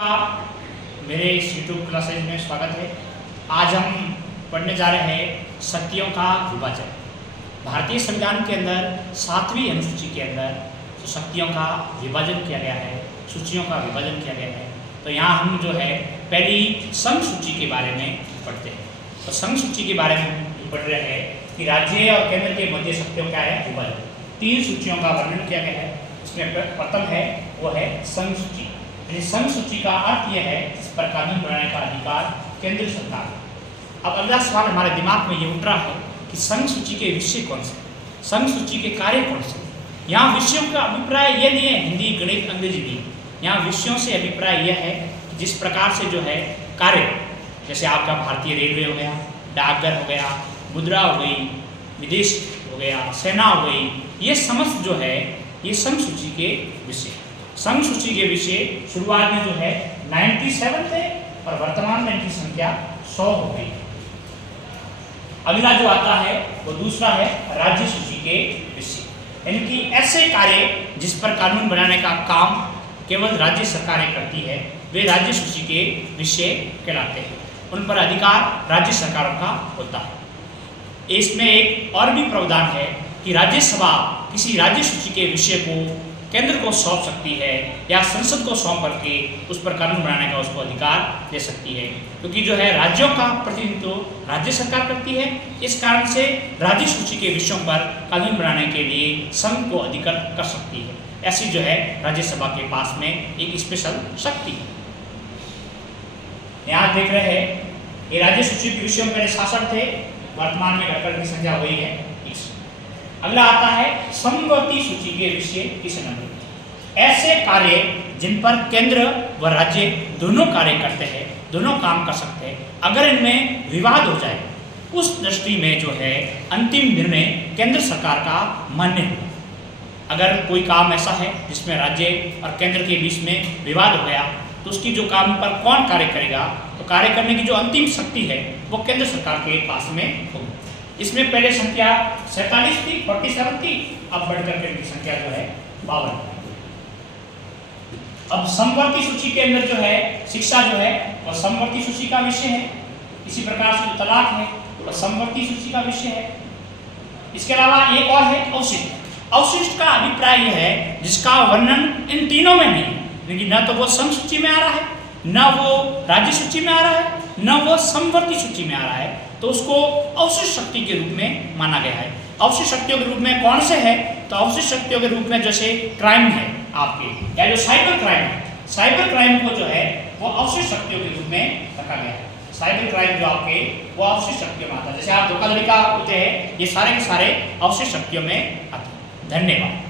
मेरे इस YouTube classes में स्वागत है। आज हम पढ़ने जा रहे हैं शक्तियों का विभाजन। भारतीय संविधान के अंदर 7वीं अनुसूची के अंदर जो शक्तियों का विभाजन किया गया है, सूचियों का विभाजन किया गया है, तो यहाँ हम जो है पहली संघ सूची के बारे में पढ़ते हैं। तो संघ सूची के बारे में पढ़ रहे हैं कि राज्य और केंद्र के मध्य शक्तियों का है विभाजन। 3 सूचियों का वर्णन किया गया है। इसमें प्रथम है वो है संघ सूची। संघ सूची का अर्थ यह है इस पर कानून बनाने का अधिकार केंद्र सरकार। अब अगला सवाल हमारे दिमाग में ये उठ रहा है कि संघ सूची के विषय कौन से, संघ सूची के कार्य कौन से। यहाँ विषयों का अभिप्राय ये नहीं है हिंदी गणित अंग्रेजी नहीं, यहाँ विषयों से अभिप्राय यह है कि जिस प्रकार से जो है कार्य, जैसे आपका भारतीय रेलवे हो गया, डाकघर हो गया, मुद्रा हो गई, विदेश हो गया, सेना हो गई, ये समस्त जो है ये संघ सूची के विषय। संघ सूची के विषय शुरुआत में जो है 97 थे और वर्तमान में इनकी संख्या 100 हो गई। अगला जो आता है वो दूसरा है राज्य सूची के विषय। इनकी ऐसे कार्य जिस पर कानून बनाने का काम केवल राज्य सरकारें करती है, वे राज्य सूची के विषय कहलाते हैं। उन पर अधिकार राज्य सरकारों का होता है। इसमें एक और भी प्रावधान है कि राज्यसभा किसी राज्य सूची के विषय को केंद्र को सौंप सकती है या संसद को सौंप करके उस पर कानून बनाने का उसको अधिकार दे सकती है, क्योंकि जो है राज्यों का प्रतिनिधित्व राज्य सरकार करती है। इस कारण से राज्य सूची के विषयों पर कानून बनाने के लिए संघ को अधिकृत कर सकती है। ऐसी जो है राज्यसभा के पास में एक स्पेशल शक्ति है। यहाँ देख रहे हैं ये राज्य सूची के विषयों में 66 थे, वर्तमान में घटकर की संख्या हुई है 20। अगला आता है समवर्ती सूची के विषय किस नंबर। ऐसे कार्य जिन पर केंद्र व राज्य दोनों कार्य करते हैं, दोनों काम कर सकते हैं, अगर इनमें विवाद हो जाए उस दृष्टि में जो है अंतिम निर्णय केंद्र सरकार का मान्य होगा। अगर कोई काम ऐसा है जिसमें राज्य और केंद्र के बीच में विवाद हो गया तो उसकी जो काम पर कौन कार्य करेगा, तो कार्य करने की जो अंतिम शक्ति है वो केंद्र सरकार के पास में होगी। इसमें पहले संख्या 47 थी, 47 थी, अब बढ़कर के इनकी संख्या जो है 52। अब समवर्ती सूची के अंदर जो है शिक्षा जो है वह समवर्ती सूची का विषय है। इसी प्रकार से जो तलाक है वह समवर्ती सूची का विषय है। इसके अलावा एक और है अवशिष्ट। अवशिष्ट का अभिप्राय यह है जिसका वर्णन इन तीनों में नहीं, लेकिन न तो वो संघ सूची में आ रहा है, न वो राज्य सूची में आ रहा है, न वो समवर्ती सूची में आ रहा है, तो उसको अवशिष्ट शक्ति के रूप में माना गया है। अवशिष्ट शक्तियों के रूप में कौन से है, तो अवशिष्ट शक्तियों के रूप में जैसे क्राइम है आपके, या जो साइबर क्राइम है, साइबर क्राइम को जो है वो अवशिष्ट शक्तियों के रूप में रखा गया है। साइबर क्राइम जो आपके वो अवशिष्ट शक्तियों में आता है। जैसे आप धोखाधड़ी का होते हैं, ये सारे के सारे अवशिष्ट शक्तियों में आते हैं। धन्यवाद।